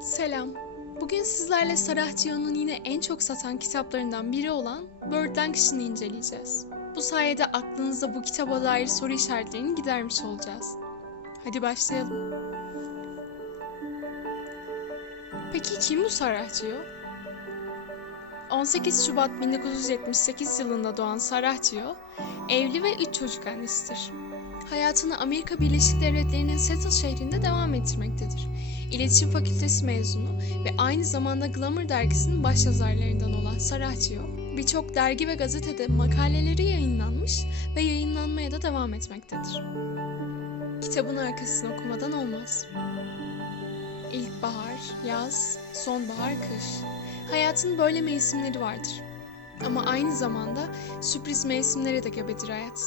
Selam. Bugün sizlerle Sarah Cihan'ın yine en çok satan kitaplarından biri olan Birdland Kışı'nı inceleyeceğiz. Bu sayede aklınızda bu kitaba dair soru işaretlerini gidermiş olacağız. Hadi başlayalım. Peki kim bu Sarah Cihan? 18 Şubat 1978 yılında doğan Sarah Cihan, evli ve 3 çocuk annesidir. Hayatını Amerika Birleşik Devletleri'nin Seattle şehrinde devam ettirmektedir. İletişim Fakültesi mezunu ve aynı zamanda Glamour dergisinin başyazarlarından olan Sarah Gio, birçok dergi ve gazetede makaleleri yayınlanmış ve yayınlanmaya da devam etmektedir. Kitabın arkasını okumadan olmaz. İlkbahar, yaz, sonbahar, kış. Hayatın böyle mevsimleri vardır. Ama aynı zamanda sürpriz mevsimlere de gebedir hayat.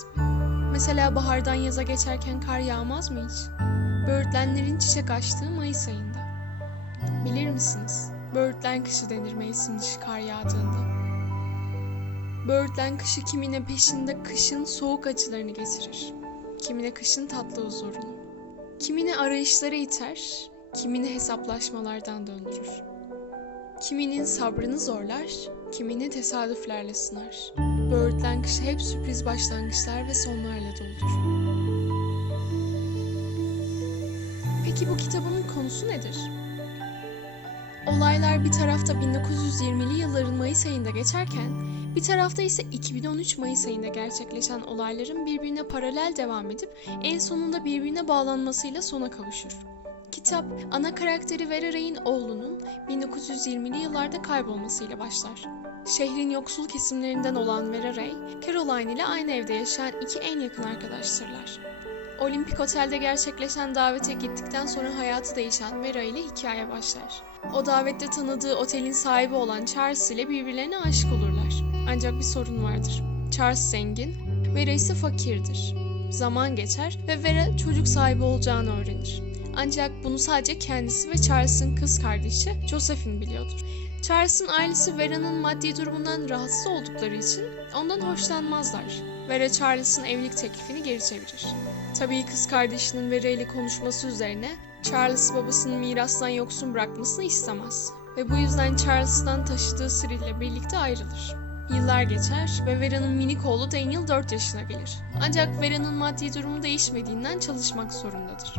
Mesela bahardan yaza geçerken kar yağmaz mı hiç? Böğürtlenlerin çiçek açtığı Mayıs ayında. Bilir misiniz? Böğürtlen kışı denir mevsim kar yağdığında. Böğürtlen kışı kimine peşinde kışın soğuk acılarını getirir. Kimine kışın tatlı huzurunu. Kimine arayışlara iter, kimini hesaplaşmalardan döndürür. Kiminin sabrını zorlar, kimini tesadüflerle sınar. Böğürtlen kışı hep sürpriz başlangıçlar ve sonlarla doludur. Peki bu kitabın konusu nedir? Olaylar bir tarafta 1920'li yılların Mayıs ayında geçerken, bir tarafta ise 2013 Mayıs ayında gerçekleşen olayların birbirine paralel devam edip en sonunda birbirine bağlanmasıyla sona kavuşur. Kitap, ana karakteri Vera Ray'in oğlunun 1920'li yıllarda kaybolmasıyla başlar. Şehrin yoksul kesimlerinden olan Vera Ray, Caroline ile aynı evde yaşayan iki en yakın arkadaştırlar. Olimpik Otel'de gerçekleşen davete gittikten sonra hayatı değişen Vera ile hikaye başlar. O davette tanıdığı otelin sahibi olan Charles ile birbirlerine aşık olurlar. Ancak bir sorun vardır. Charles zengin, Vera ise fakirdir. Zaman geçer ve Vera çocuk sahibi olacağını öğrenir. Ancak bunu sadece kendisi ve Charles'ın kız kardeşi Josephine biliyordur. Charles'ın ailesi Vera'nın maddi durumundan rahatsız oldukları için ondan hoşlanmazlar. Vera Charles'ın evlilik teklifini geri çevirir. Tabii kız kardeşinin Vera ile konuşması üzerine Charles babasının mirastan yoksun bırakmasını istemez ve bu yüzden Charles'tan taşıdığı sır ile birlikte ayrılır. Yıllar geçer ve Vera'nın minik oğlu Daniel 4 yaşına gelir. Ancak Vera'nın maddi durumu değişmediğinden çalışmak zorundadır.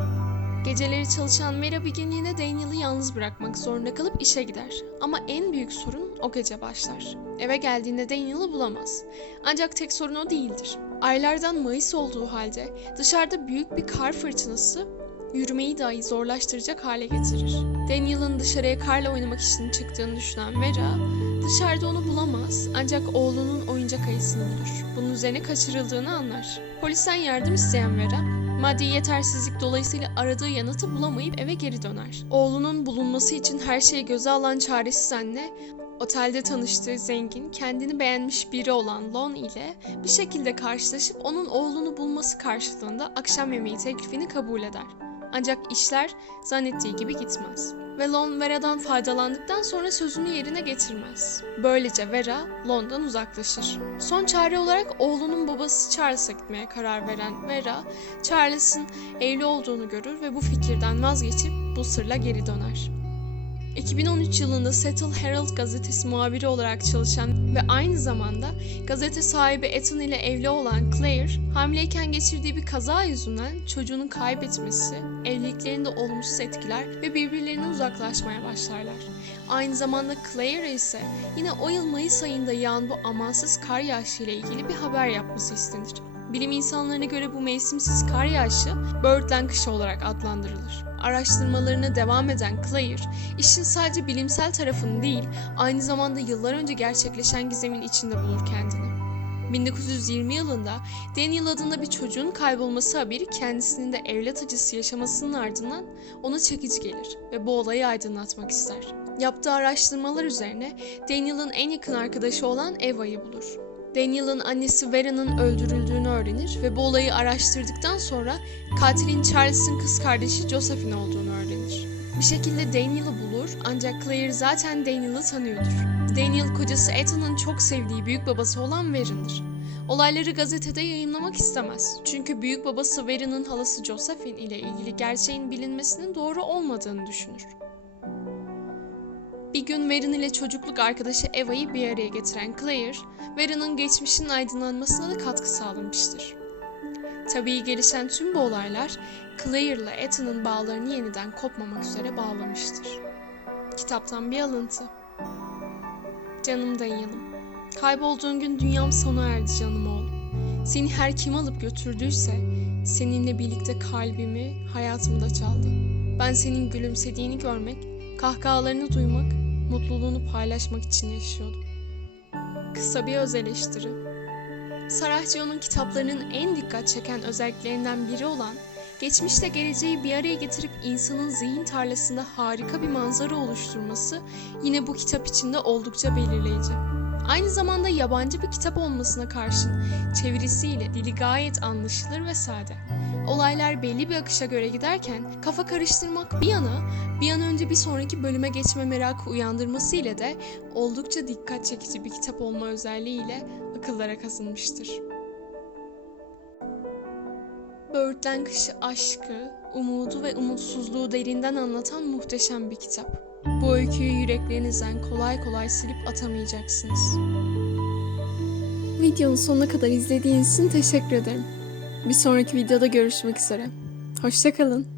Geceleri çalışan Vera bir gün yine Daniel'ı yalnız bırakmak zorunda kalıp işe gider. Ama en büyük sorun o gece başlar. Eve geldiğinde Daniel'ı bulamaz. Ancak tek sorun o değildir. Aylardan Mayıs olduğu halde dışarıda büyük bir kar fırtınası yürümeyi dahi zorlaştıracak hale getirir. Daniel'ın dışarıya karla oynamak için çıktığını düşünen Vera, dışarıda onu bulamaz ancak oğlunun oyuncak ayısını bulur. Bunun üzerine kaçırıldığını anlar. Polisten yardım isteyen Vera, maddi yetersizlik dolayısıyla aradığı yanıtı bulamayıp eve geri döner. Oğlunun bulunması için her şeyi göze alan çaresiz anne, Otelde tanıştığı zengin, kendini beğenmiş biri olan Lon ile bir şekilde karşılaşıp onun oğlunu bulması karşılığında akşam yemeği teklifini kabul eder. Ancak işler zannettiği gibi gitmez. Ve Lon Vera'dan faydalandıktan sonra sözünü yerine getirmez. Böylece Vera Lon'dan uzaklaşır. Son çare olarak oğlunun babası Charles'a gitmeye karar veren Vera, Charles'ın evli olduğunu görür ve bu fikirden vazgeçip bu sırla geri döner. 2013 yılında Seattle Herald gazetesi muhabiri olarak çalışan ve aynı zamanda gazete sahibi Ethan ile evli olan Claire, hamileyken geçirdiği bir kaza yüzünden çocuğunu kaybetmesi, evliliklerinde olumsuz etkiler ve birbirlerinden uzaklaşmaya başlarlar. Aynı zamanda Claire ise yine o yıl Mayıs ayında yağan bu amansız kar yağışı ile ilgili bir haber yapması istenir. Bilim insanlarına göre bu mevsimsiz kar yağışı Birdland kışı olarak adlandırılır. Araştırmalarına devam eden Claire, işin sadece bilimsel tarafını değil, aynı zamanda yıllar önce gerçekleşen gizemin içinde bulur kendini. 1920 yılında Daniel adında bir çocuğun kaybolması haberi kendisinin de evlat acısı yaşamasının ardından ona çekici gelir ve bu olayı aydınlatmak ister. Yaptığı araştırmalar üzerine Daniel'ın en yakın arkadaşı olan Eva'yı bulur. Daniel'ın annesi Vera'nın öldürüldüğünü öğrenir ve bu olayı araştırdıktan sonra katilin Charles'ın kız kardeşi Josephine olduğunu öğrenir. Bir şekilde Daniel'ı bulur ancak Claire zaten Daniel'ı tanıyordur. Daniel kocası Ethan'ın çok sevdiği büyük babası olan Warren'dır. Olayları gazetede yayınlamak istemez. Çünkü büyük babası Warren'ın halası Josephine ile ilgili gerçeğin bilinmesinin doğru olmadığını düşünür. Bir gün Varen ile çocukluk arkadaşı Eva'yı bir araya getiren Claire, Varen'ın geçmişinin aydınlanmasına da katkı sağlamıştır. Tabii gelişen tüm bu olaylar Claire ile Ethan'ın bağlarını yeniden kopmamak üzere bağlamıştır. Kitaptan bir alıntı. Canım dayanım. Kaybolduğun gün dünyam sona erdi canım oğlum. Seni her kim alıp götürdüyse seninle birlikte kalbimi, hayatımı da çaldı. Ben senin gülümsediğini görmek, kahkahalarını duymak, mutluluğunu paylaşmak için yaşıyordum. Kısa bir öz eleştiri. Sarahcıo'nun kitaplarının en dikkat çeken özelliklerinden biri olan geçmişle geleceği bir araya getirip insanın zihin tarlasında harika bir manzara oluşturması yine bu kitap içinde oldukça belirleyici. Aynı zamanda yabancı bir kitap olmasına karşın çevirisiyle dili gayet anlaşılır ve sade. Olaylar belli bir akışa göre giderken kafa karıştırmak bir yana bir an önce bir sonraki bölüme geçme merakı uyandırması ile de oldukça dikkat çekici bir kitap olma özelliğiyle akıllara kazınmıştır. Böğürtlen Kışı aşkı, umudu ve umutsuzluğu derinden anlatan muhteşem bir kitap. Bu öyküyü yüreklerinizden kolay kolay silip atamayacaksınız. Videonun sonuna kadar izlediğiniz için teşekkür ederim. Bir sonraki videoda görüşmek üzere. Hoşçakalın.